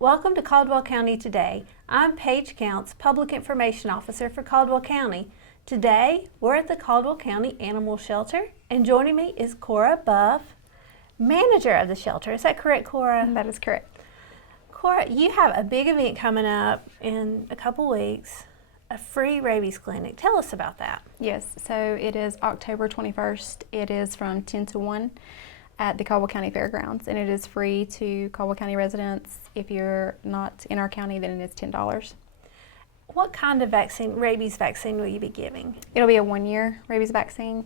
Welcome to Caldwell County Today. I'm Paige Counts, Public Information Officer for Caldwell County. Today, we're at the Caldwell County Animal Shelter, and joining me is Cora Buff, manager of the shelter. Is that correct, Cora? That is correct. Cora, you have a big event coming up in a couple weeks, a free rabies clinic. Tell us about that. Yes, so it is October 21st. It is from 10 to 1 at the Caldwell County Fairgrounds, and it is free to Caldwell County residents. If you're not in our county, then it is $10. What kind of rabies vaccine will you be giving? It'll be a 1-year rabies vaccine,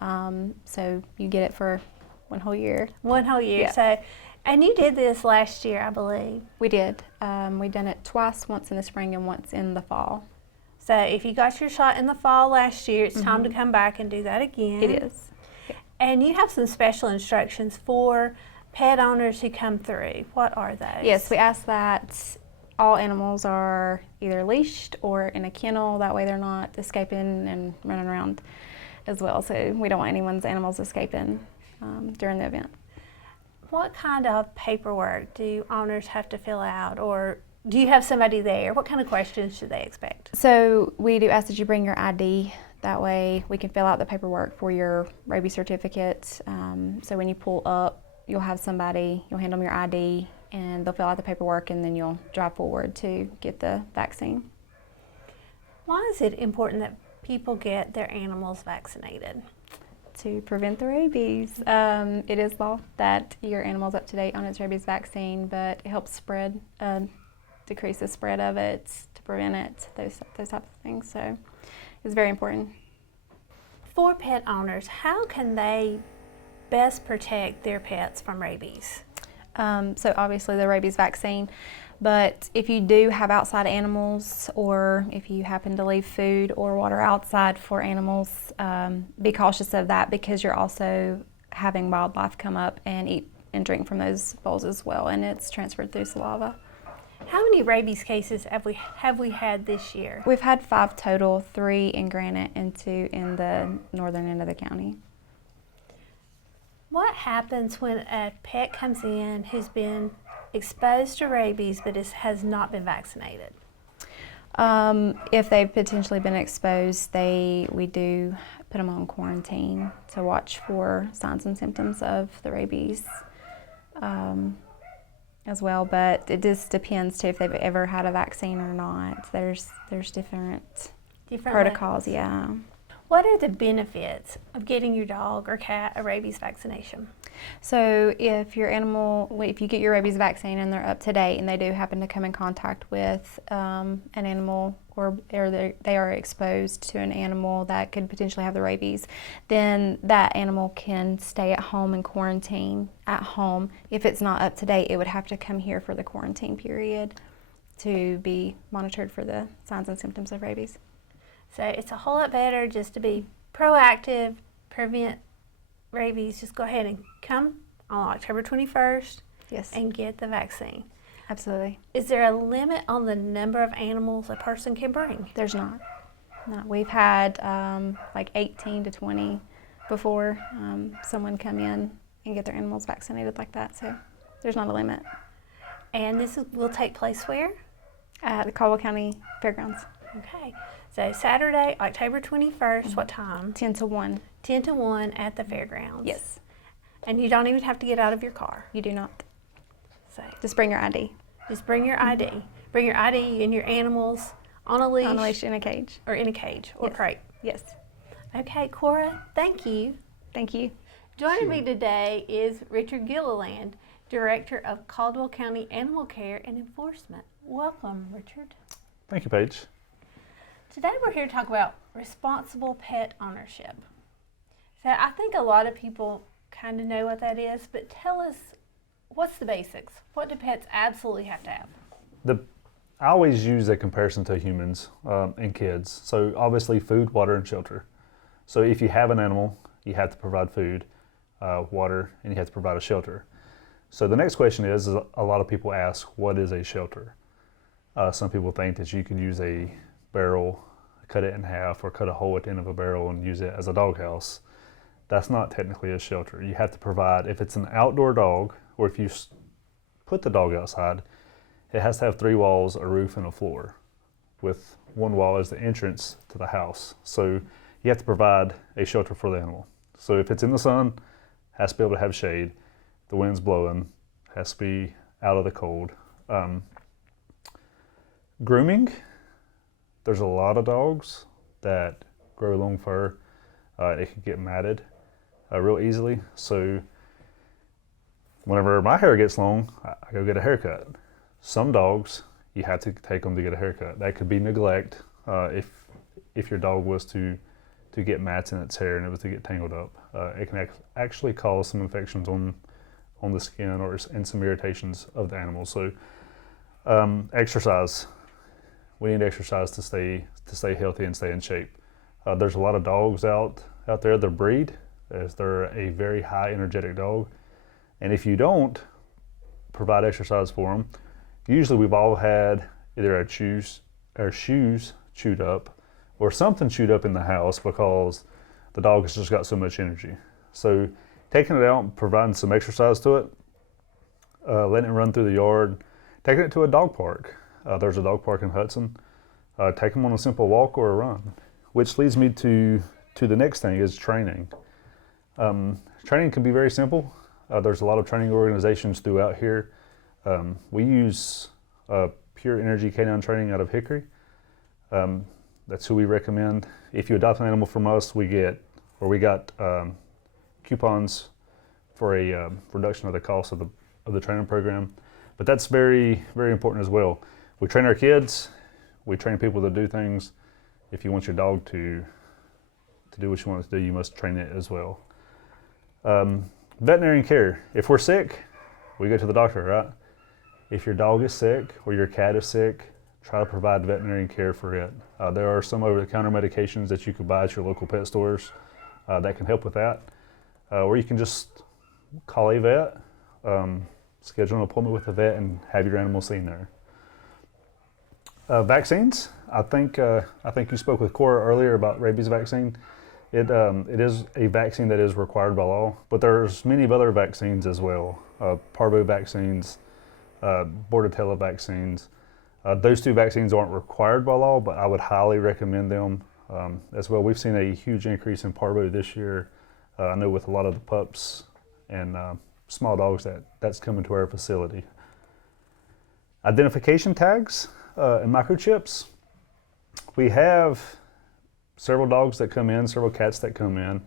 so you get it for 1 whole year. 1 whole year. Yeah. So, and you did this last year, I believe. We did. We've done it twice, once in the spring and once in the fall. So if you got your shot in the fall last year, it's time to come back and do that again. It is. Yeah. And you have some special instructions for pet owners who come through. What are those? Yes, we ask that all animals are either leashed or in a kennel. That way they're not escaping and running around as well. So we don't want anyone's animals escaping during the event. What kind of paperwork do owners have to fill out, or do you have somebody there? What kind of questions should they expect? So we do ask that you bring your ID. That way we can fill out the paperwork for your rabies certificate. So when you pull up, you'll have somebody, you'll hand them your ID, and they'll fill out the paperwork, and then you'll drive forward to get the vaccine. Why is it important that people get their animals vaccinated? To prevent the rabies. It is law that your animal's up to date on its rabies vaccine, but it helps spread, decrease the spread of it, to prevent it, those types of things. So it's very important. For pet owners, how can they best protect their pets from rabies? So obviously the rabies vaccine, but if you do have outside animals, or if you happen to leave food or water outside for animals, be cautious of that, because you're also having wildlife come up and eat and drink from those bowls as well, and it's transferred through saliva. How many rabies cases have we had this year? We've had 5 total, 3 in Granite and 2 in the northern end of the county. What happens when a pet comes in who's been exposed to rabies but has not been vaccinated? If they've potentially been exposed, we do put them on quarantine to watch for signs and symptoms of the rabies as well. But it just depends too if they've ever had a vaccine or not. There's different protocols. Levels. Yeah. What are the benefits of getting your dog or cat a rabies vaccination? So if you get your rabies vaccine and they're up to date, and they do happen to come in contact with an animal, or they are exposed to an animal that could potentially have the rabies, then that animal can stay at home and quarantine at home. If it's not up to date, it would have to come here for the quarantine period to be monitored for the signs and symptoms of rabies. So it's a whole lot better just to be proactive, prevent rabies. Just go ahead and come on October 21st. Yes. And get the vaccine. Absolutely. Is there a limit on the number of animals a person can bring? There's not. No, we've had like 18 to 20 before someone come in and get their animals vaccinated like that. So there's not a limit. And this will take place where? At the Caldwell County Fairgrounds. Okay. So Saturday, October 21st, what time? 10 to 1. 10 to 1 at the fairgrounds. Yes. And you don't even have to get out of your car. You do not. So Just bring your ID. just bring your ID. Bring your ID and your animals on a leash. On a leash in a cage. Or in a cage or Yes. crate. Yes. Okay, Cora, thank you. Thank you. Joining me today is Richard Gilliland, Director of Caldwell County Animal Care and Enforcement. Welcome, Richard. Thank you, Paige. Today we're here to talk about responsible pet ownership. So I think a lot of people kind of know what that is, but tell us, what's the basics? What do pets absolutely have to have? I always use a comparison to humans and kids. So obviously food, water, and shelter. So if you have an animal, you have to provide food, water, and you have to provide a shelter. So the next question is a lot of people ask, what is a shelter? Some people think that you could use a barrel, cut it in half, or cut a hole at the end of a barrel and use it as a doghouse. That's not technically a shelter. You have to provide, if it's an outdoor dog, or if you put the dog outside, it has to have 3 walls, a roof, and a floor, with one wall as the entrance to the house. So you have to provide a shelter for the animal. So if it's in the sun, it has to be able to have shade. The wind's blowing, has to be out of the cold. Grooming, there's a lot of dogs that grow long fur. It can get matted real easily. So whenever my hair gets long, I go get a haircut. Some dogs, you have to take them to get a haircut. That could be neglect if your dog was to get mats in its hair and it was to get tangled up. It can actually cause some infections on the skin and some irritations of the animal. So exercise. We need exercise to stay healthy and stay in shape. There's a lot of dogs out there that breed as they're a very high energetic dog. And if you don't provide exercise for them, usually we've all had either our shoes chewed up or something chewed up in the house because the dog has just got so much energy. So taking it out and providing some exercise to it, letting it run through the yard, taking it to a dog park. There's a dog park in Hudson. Take them on a simple walk or a run, which leads me to the next thing is training. Training can be very simple. There's a lot of training organizations throughout here. We use Pure Energy Canine Training out of Hickory. That's who we recommend. If you adopt an animal from us, we got coupons for a reduction of the cost of the training program. But that's very, very important as well. We train our kids. We train people to do things. If you want your dog to do what you want it to do, you must train it as well. Veterinarian care. If we're sick, we go to the doctor, right? If your dog is sick or your cat is sick, try to provide veterinarian care for it. There are some over-the-counter medications that you can buy at your local pet stores that can help with that. Or you can just call a vet, schedule an appointment with a vet, and have your animal seen there. Vaccines. I think you spoke with Cora earlier about rabies vaccine. It is a vaccine that is required by law, but there's many other vaccines as well. Parvo vaccines, Bordetella vaccines. Those 2 vaccines aren't required by law, but I would highly recommend them as well. We've seen a huge increase in Parvo this year. I know with a lot of the pups and small dogs that's coming to our facility. Identification tags and microchips. We have several dogs that come in, several cats that come in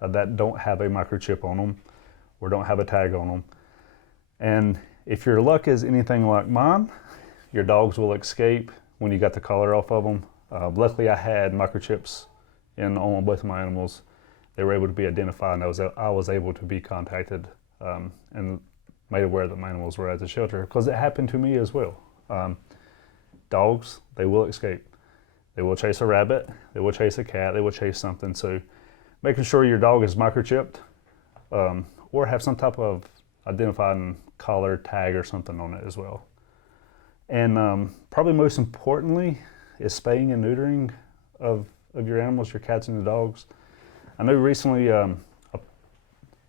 that don't have a microchip on them or don't have a tag on them. And if your luck is anything like mine, your dogs will escape when you got the collar off of them. Luckily, I had microchips on both of my animals. They were able to be identified, and I was able to be contacted and made aware that my animals were at the shelter, because it happened to me as well. Dogs, they will escape. They will chase a rabbit, they will chase a cat, they will chase something. So making sure your dog is microchipped or have some type of identifying collar, tag, or something on it as well. And probably most importantly is spaying and neutering of your animals, your cats and your dogs. I know recently I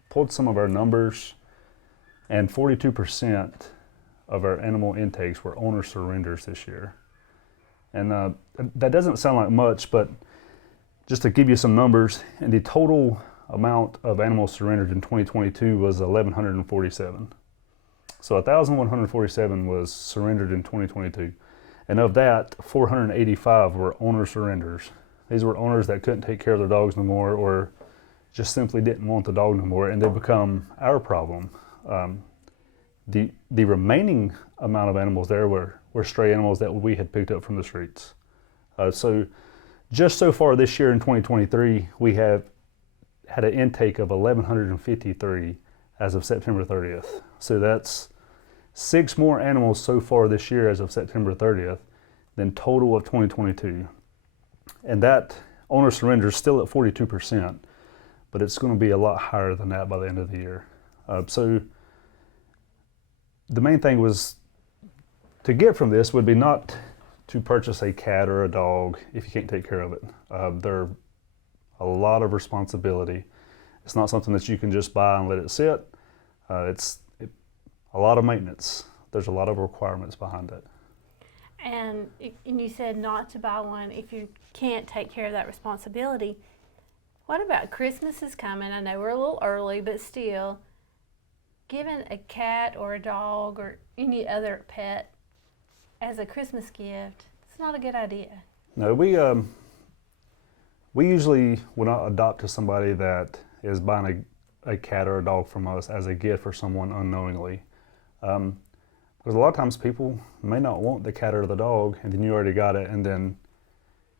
pulled some of our numbers, and 42% of our animal intakes were owner surrenders this year. And that doesn't sound like much, but just to give you some numbers, and the total amount of animals surrendered in 2022 was 1,147. So 1,147 was surrendered in 2022. And of that, 485 were owner surrenders. These were owners that couldn't take care of their dogs no more, or just simply didn't want the dog no more, and they become our problem. The remaining amount of animals there were stray animals that we had picked up from the streets. So just so far this year in 2023, we have had an intake of 1,153 as of September 30th. So that's 6 more animals so far this year as of September 30th than total of 2022. And that owner surrender is still at 42%, but it's going to be a lot higher than that by the end of the year. So the main thing was to get from this would be not to purchase a cat or a dog if you can't take care of it. They're a lot of responsibility. It's not something that you can just buy and let it sit. It's a lot of maintenance, there's a lot of requirements behind it. And you said not to buy one if you can't take care of that responsibility. What about Christmas is coming? I know we're a little early, but still, giving a cat or a dog or any other pet as a Christmas gift, it's not a good idea. No, we usually will not adopt to somebody that is buying a cat or a dog from us as a gift for someone unknowingly. Because a lot of times people may not want the cat or the dog, and then you already got it, and then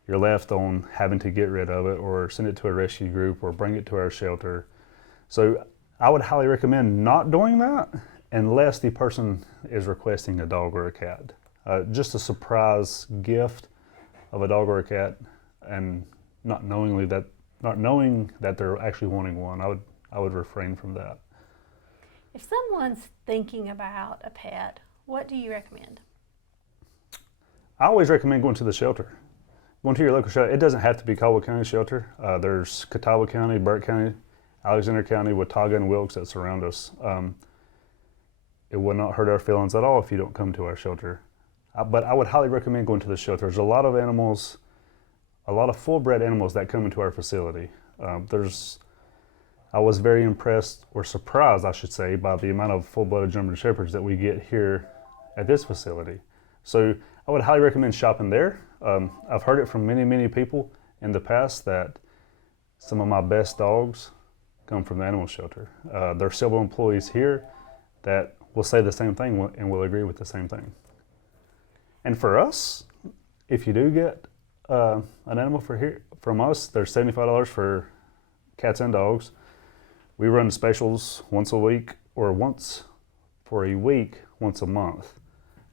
you're left on having to get rid of it or send it to a rescue group or bring it to our shelter. So I would highly recommend not doing that unless the person is requesting a dog or a cat. Just a surprise gift of a dog or a cat, and not knowing that they're actually wanting one, I would refrain from that. If someone's thinking about a pet, what do you recommend? I always recommend going to the shelter. Going to your local shelter. It doesn't have to be Caldwell County Shelter. There's Catawba County, Burke County, Alexander County, Watauga, and Wilkes that surround us. It would not hurt our feelings at all if you don't come to our shelter. But I would highly recommend going to the shelter. There's a lot of animals, a lot of full-bred animals that come into our facility. I was very impressed, or surprised, I should say, by the amount of full-blooded German Shepherds that we get here at this facility. So I would highly recommend shopping there. I've heard it from many, many people in the past that some of my best dogs come from the animal shelter. There are several employees here that will say the same thing and will agree with the same thing. And for us, if you do get an animal from us, there's $75 for cats and dogs. We run specials once a week, or once for a week, once a month,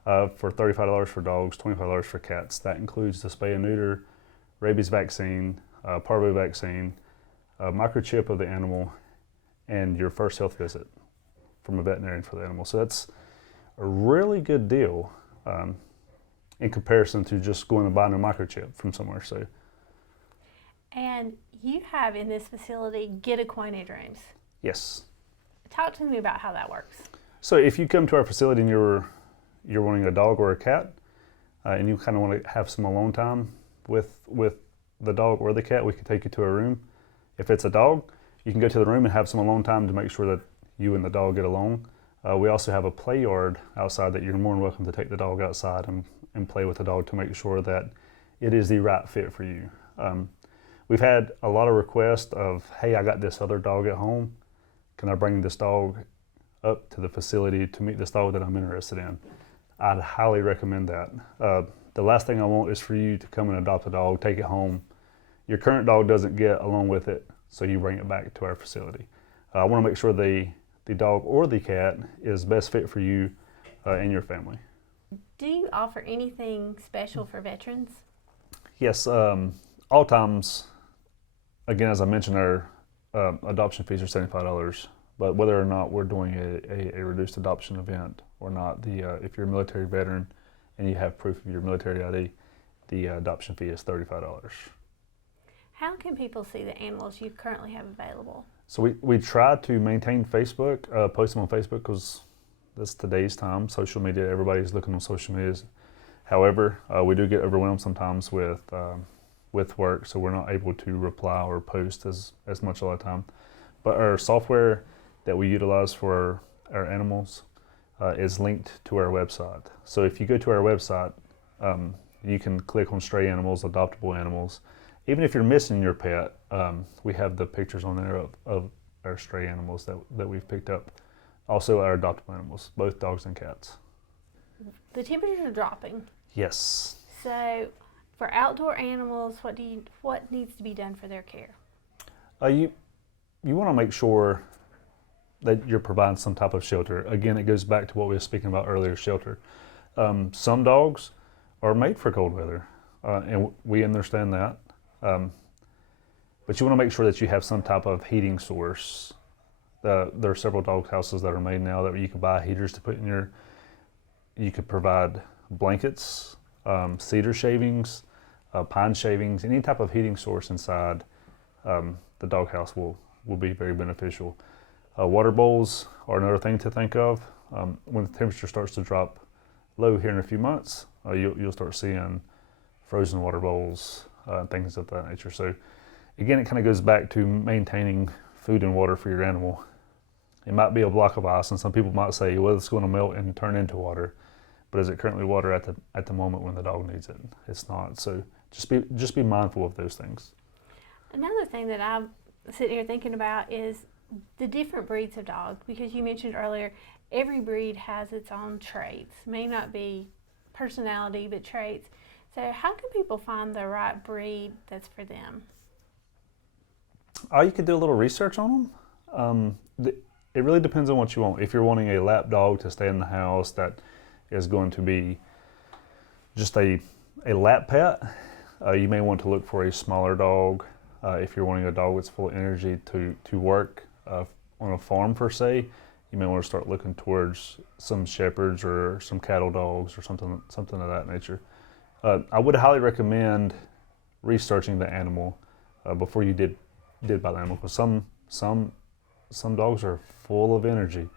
for $35 for dogs, $25 for cats. That includes the spay and neuter, rabies vaccine, parvo vaccine, microchip of the animal, and your first health visit from a veterinarian for the animal. So that's a really good deal in comparison to just going and buying a microchip from somewhere. So. And you have in this facility get acquainted rooms. Yes. Talk to me about how that works. So if you come to our facility and you're wanting a dog or a cat, and you kind of want to have some alone time with the dog or the cat, we can take you to a room. If it's a dog, you can go to the room and have some alone time to make sure that you and the dog get along. We also have a play yard outside that you're more than welcome to take the dog outside and play with the dog to make sure that it is the right fit for you. We've had a lot of requests of, hey, I got this other dog at home. Can I bring this dog up to the facility to meet this dog that I'm interested in? I'd highly recommend that. The last thing I want is for you to come and adopt a dog, take it home. Your current dog doesn't get along with it, so you bring it back to our facility. I want to make sure the dog or the cat is best fit for you and your family. Do you offer anything special for veterans? Yes, all times, again, as I mentioned, our adoption fees are $75, but whether or not we're doing a reduced adoption event or not, if you're a military veteran and you have proof of your military ID, the adoption fee is $35. How can people see the animals you currently have available? So we try to maintain Facebook, post them on Facebook, because that's today's time. Social media, everybody's looking on social medias. However, we do get overwhelmed sometimes with work, so we're not able to reply or post as much all the time. But our software that we utilize for our animals is linked to our website. So if you go to our website, you can click on stray animals, adoptable animals. Even if you're missing your pet, we have the pictures on there of our stray animals that we've picked up. Also our adoptable animals, both dogs and cats. The temperatures are dropping. Yes. So for outdoor animals, what needs to be done for their care? You want to make sure that you're providing some type of shelter. Again, it goes back to what we were speaking about earlier, shelter. Some dogs are made for cold weather, and we understand that. But you want to make sure that you have some type of heating source. There are several dog houses that are made now that you can buy heaters to put in you could provide blankets, cedar shavings, pine shavings, any type of heating source inside the doghouse will be very beneficial. Water bowls are another thing to think of. When the temperature starts to drop low here in a few months, you'll start seeing frozen water bowls, things of that nature. So again, it kind of goes back to maintaining food and water for your animal. It might be a block of ice, and some people might say, well, it's going to melt and turn into water. But is it currently water at the moment when the dog needs it? It's not. So just be mindful of those things. Another thing that I'm sitting here thinking about is the different breeds of dogs, because you mentioned earlier, every breed has its own traits. May not be personality, but traits. So how can people find the right breed that's for them? You could do a little research on them. It really depends on what you want. If you're wanting a lap dog to stay in the house that is going to be just a lap pet, you may want to look for a smaller dog. If you're wanting a dog that's full of energy to work on a farm per se, you may want to start looking towards some shepherds or some cattle dogs or something of that nature. I would highly recommend researching the animal before you did buy the animal, because some dogs are full of energy,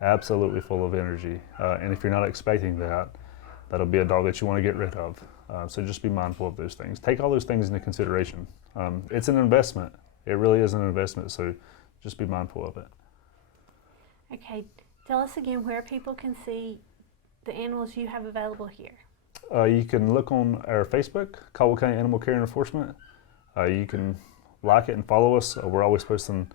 absolutely full of energy, and if you're not expecting that, that'll be a dog that you want to get rid of. So just be mindful of those things. Take all those things into consideration. It's an investment. It really is an investment, so just be mindful of it. Okay, tell us again where people can see the animals you have available here. You can look on our Facebook, Caldwell County Animal Care and Enforcement. You can like it and follow us. We're always posting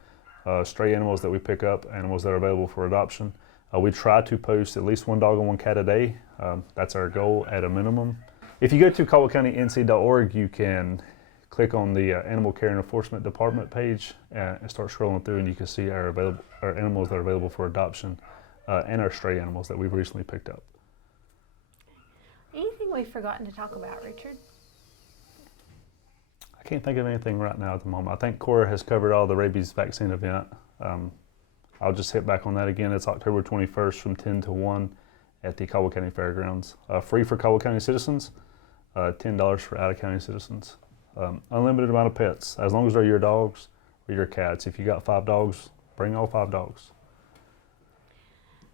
stray animals that we pick up, animals that are available for adoption. We try to post at least one dog and one cat a day. That's our goal at a minimum. If you go to caldwellcountync.org, you can click on the Animal Care and Enforcement Department page and start scrolling through, and you can see our animals that are available for adoption and our stray animals that we've recently picked up. Anything we've forgotten to talk about, Richard? I can't think of anything right now at the moment. I think Cora has covered all the rabies vaccine event. I'll just hit back on that again. It's October 21st from 10 to 1 at the Caldwell County Fairgrounds. Free for Caldwell County citizens, $10 for out-of-county citizens. Unlimited amount of pets, as long as they're your dogs or your cats. If you got 5 dogs, bring all 5 dogs.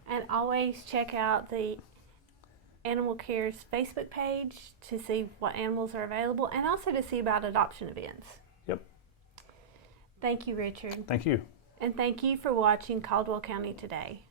And always check out the Animal Care's Facebook page to see what animals are available, and also to see about adoption events. Yep. Thank you, Richard. Thank you. And thank you for watching Caldwell County Today.